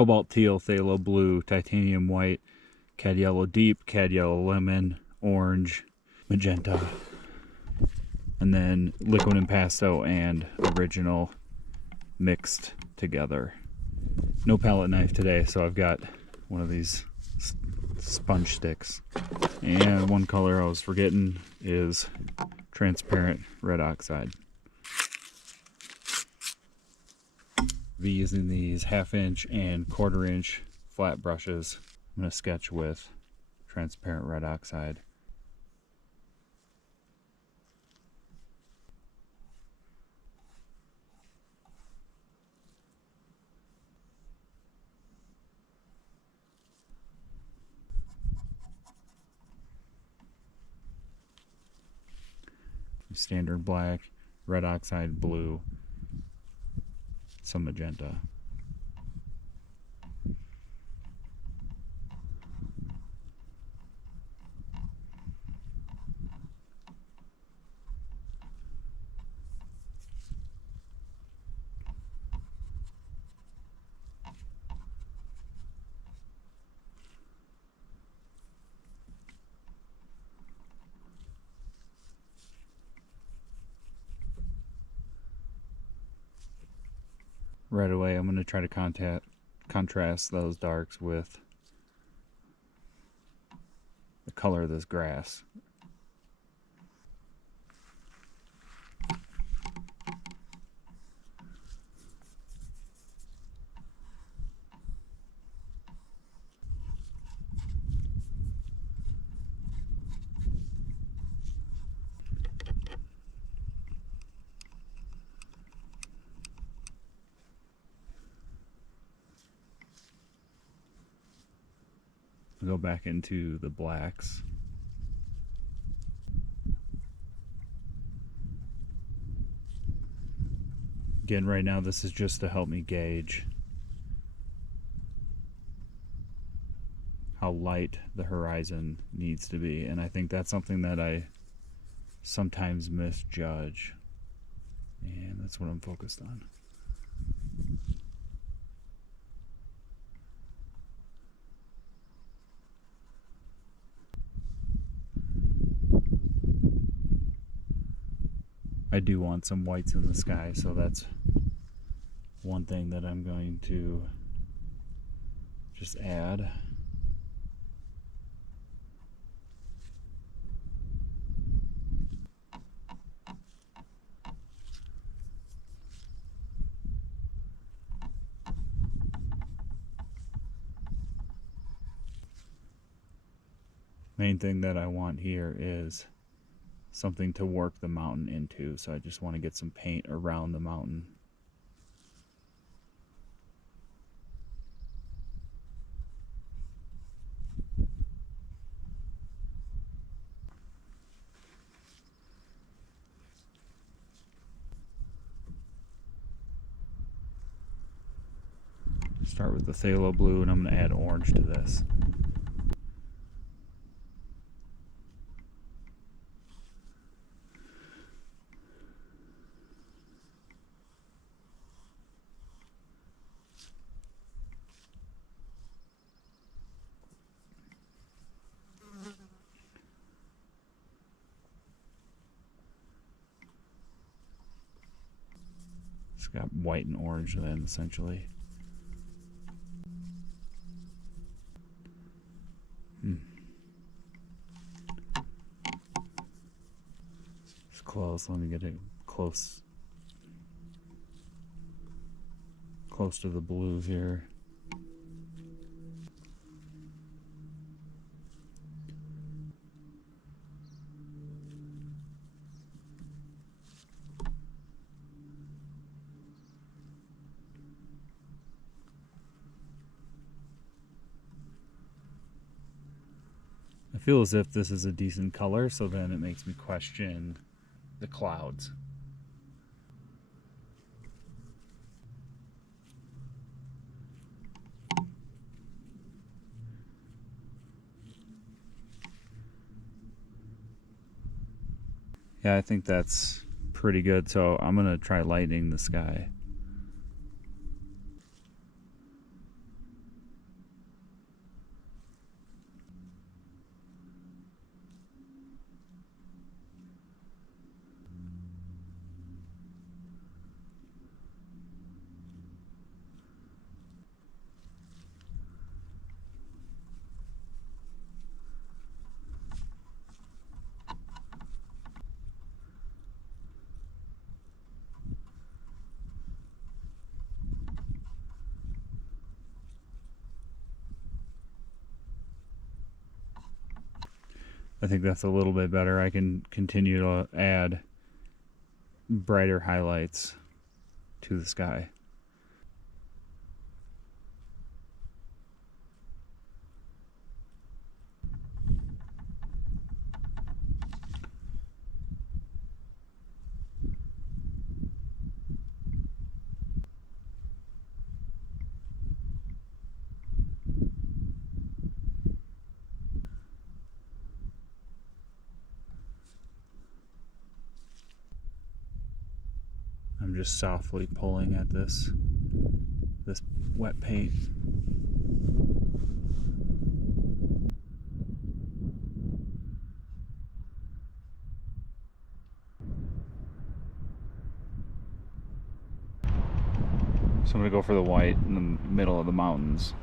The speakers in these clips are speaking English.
cobalt teal, phthalo blue, titanium white, cad yellow deep, cad yellow lemon, orange, magenta, and then liquid impasto and original mixed together. No palette knife today, so I've got one of these sponge sticks. And one color I was forgetting is transparent red oxide. Be using these 1/2 inch and 1/4 inch flat brushes. I'm going to sketch with transparent red oxide. Standard black, red oxide blue, some magenta. Right away, I'm going to try to contrast those darks with the color of this grass. Go back into the blacks. Again, right now this is just to help me gauge how light the horizon needs to be, and I think that's something that I sometimes misjudge, and that's what I'm focused on. I do want some whites in the sky, so that's one thing that I'm going to just add. Main thing that I want here is something to work the mountain into, so I just want to get some paint around the mountain. Start with the phthalo blue, and I'm going to add orange to this. It's got white and orange then, essentially. It's close. Let me get it close to the blues here. I feel as if this is a decent color, so then it makes me question the clouds. Yeah, I think that's pretty good, so I'm going to try lightening the sky. I think that's a little bit better. I can continue to add brighter highlights to the sky. I'm just softly pulling at this wet paint. So I'm going to go for the white in the middle of the mountains.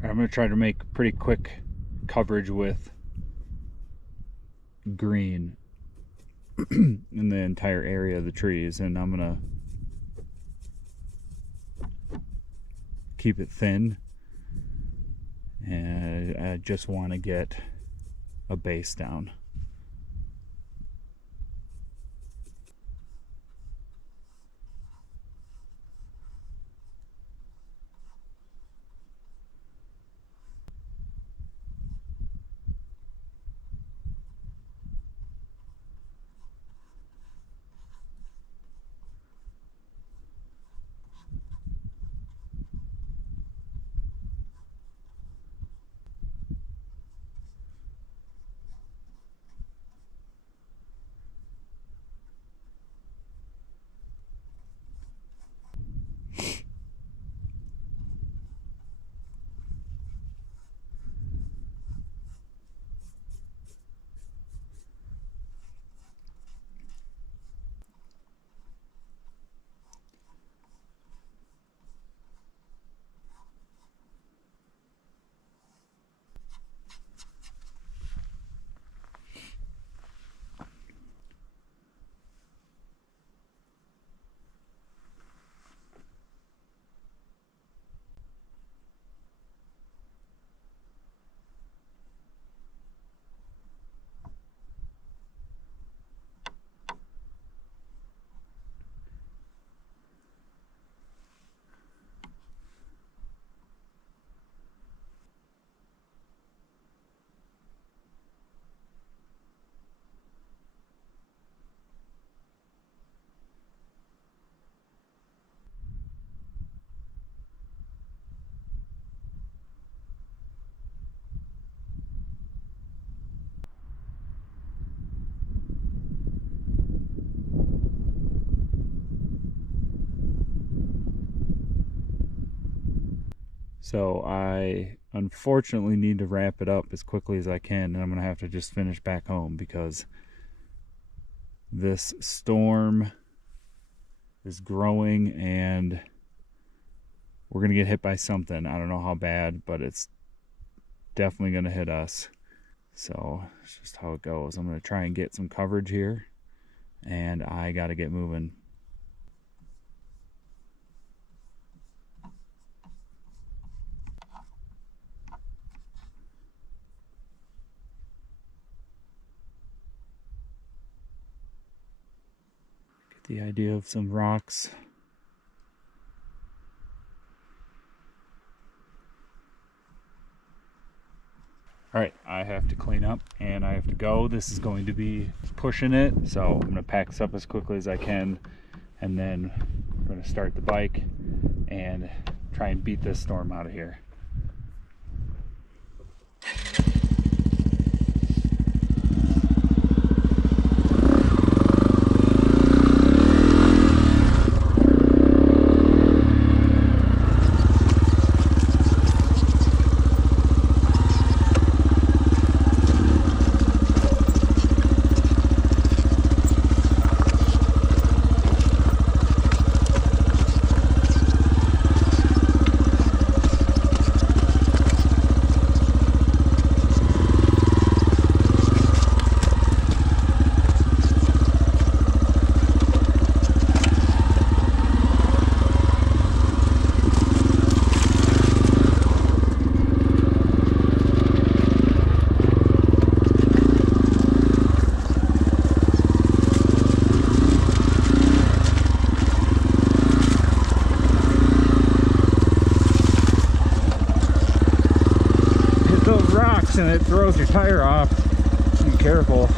I'm going to try to make pretty quick coverage with green in the entire area of the trees, and I'm going to keep it thin and I just want to get a base down. So I unfortunately need to wrap it up as quickly as I can, and I'm going to have to just finish back home because this storm is growing and we're going to get hit by something. I don't know how bad, but it's definitely going to hit us. So it's just how it goes. I'm going to try and get some coverage here, and I got to get moving. The idea of some rocks. All right, I have to clean up and I have to go. This is going to be pushing it, so I'm gonna pack this up as quickly as I can, and then I'm gonna start the bike and try and beat this storm out of here. And it throws your tire off. Be careful.